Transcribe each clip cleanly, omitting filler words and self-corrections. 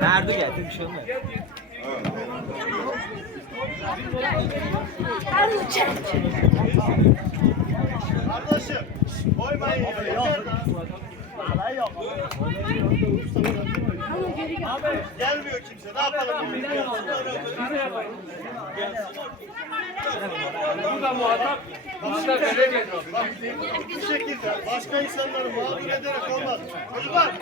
Nerede geldi bir şey olmaz. Kardeşim, koymayın ya. Yeter lan. Abi gelmiyor kimse. Ne yapalım? Bu da muhatap. Muhatap öyle geliyor. Bu şekilde başka insanları mağdur ederek olmaz. Çocuklar.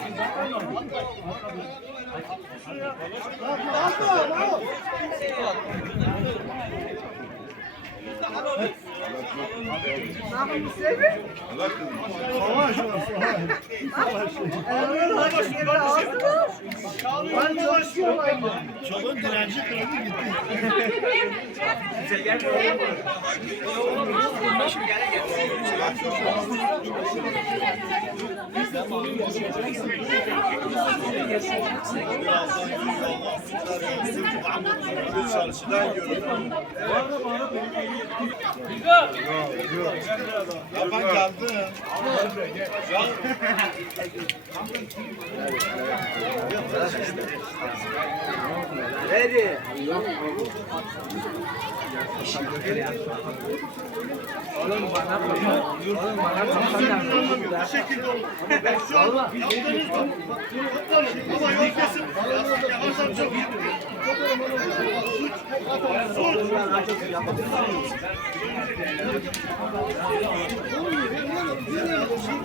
Çolun direnci kırıldı gitti. Çalışıdan görüyorum. Yapan geldi. Hadi. Oğlum bana Bir şekilde olur. Ama ben şu an yaptığınız ama yol kesim. Yaparsam çok iyi.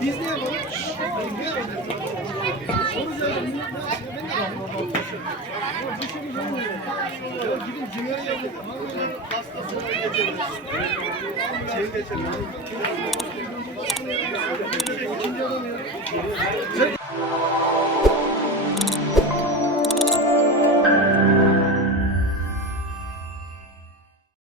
Biz ne yapalım? Gidin Cümer'e geldik. Hastasını geçelim. Şey geçelim.